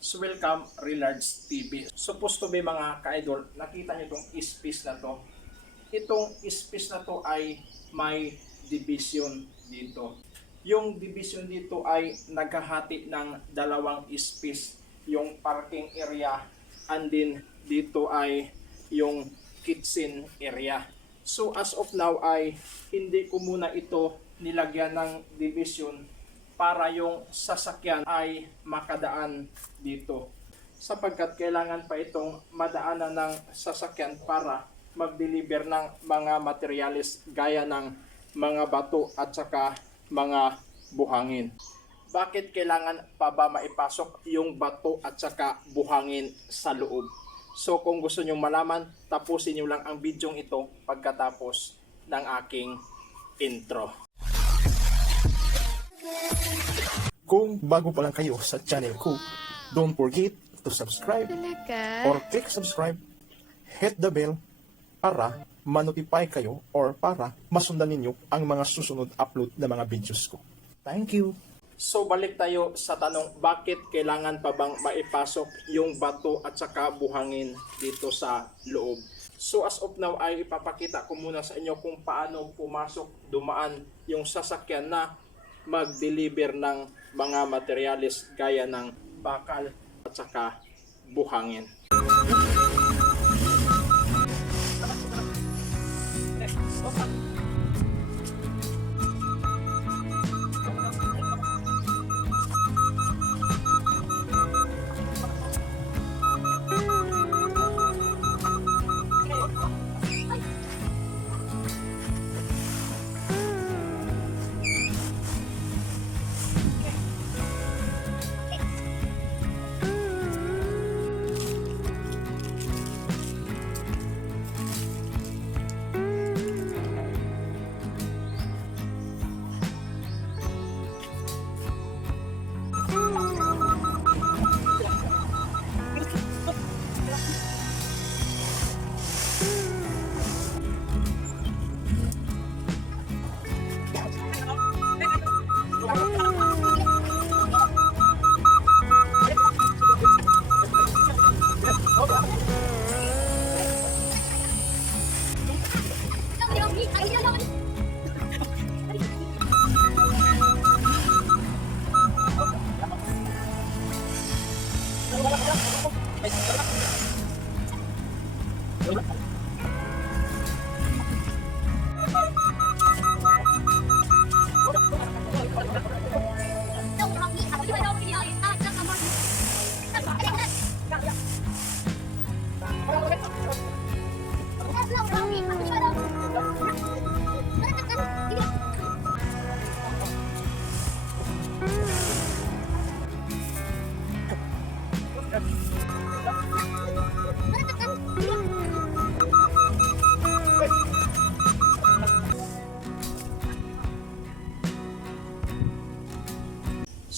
So welcome Relards TV. Supposed to be mga ka-idol, nakita niyo itong space na to. Itong space na to ay may division dito. Yung division dito ay naghahati ng dalawang space. Yung parking area and then dito ay yung kitchen area. So as of now ay hindi ko muna ito nilagyan ng division para yung sasakyan ay makadaan dito. Sapagkat kailangan pa itong madaanan ng sasakyan para mag-deliver ng mga materialis gaya ng mga bato at saka mga buhangin. Bakit kailangan pa ba maipasok yung bato at saka buhangin sa loob? So kung gusto nyong malaman, tapusin nyo lang ang bidyong ito pagkatapos ng aking intro. Kung bago pa lang kayo sa channel ko, don't forget to subscribe or click subscribe, hit the bell para manotify kayo or para masundan ninyo ang mga susunod upload na mga videos ko. Thank you! So balik tayo sa tanong, bakit kailangan pa bang maipasok yung bato at saka buhangin dito sa loob? So as of now ay ipapakita ko muna sa inyo kung paano pumasok, dumaan yung sasakyan na mag-deliver ng mga materialis gaya ng bakal at saka buhangin.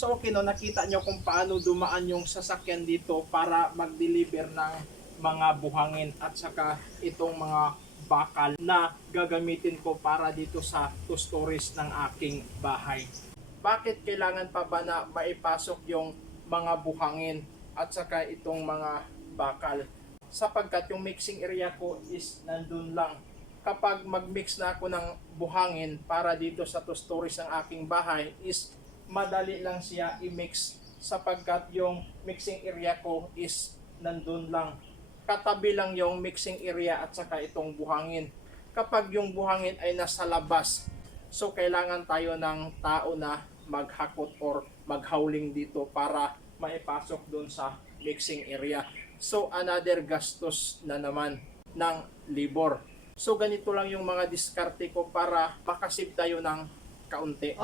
So okay nakita nyo kung paano dumaan yung sasakyan dito para mag-deliver ng mga buhangin at saka itong mga bakal na gagamitin ko para dito sa two stories ng aking bahay. Bakit kailangan pa ba na maipasok yung mga buhangin at saka itong mga bakal? Sapagkat yung mixing area ko is nandun lang. Kapag mag-mix na ako ng buhangin para dito sa two stories ng aking bahay is madali lang siya i-mix sapagkat yung mixing area ko is nandun lang. Katabi lang yung mixing area at saka itong buhangin. Kapag yung buhangin ay nasa labas, so kailangan tayo ng tao na maghakot or maghauling dito para maipasok doon sa mixing area. So another gastos na naman ng libor. So ganito lang yung mga diskarte ko para makasip tayo ng kaunti.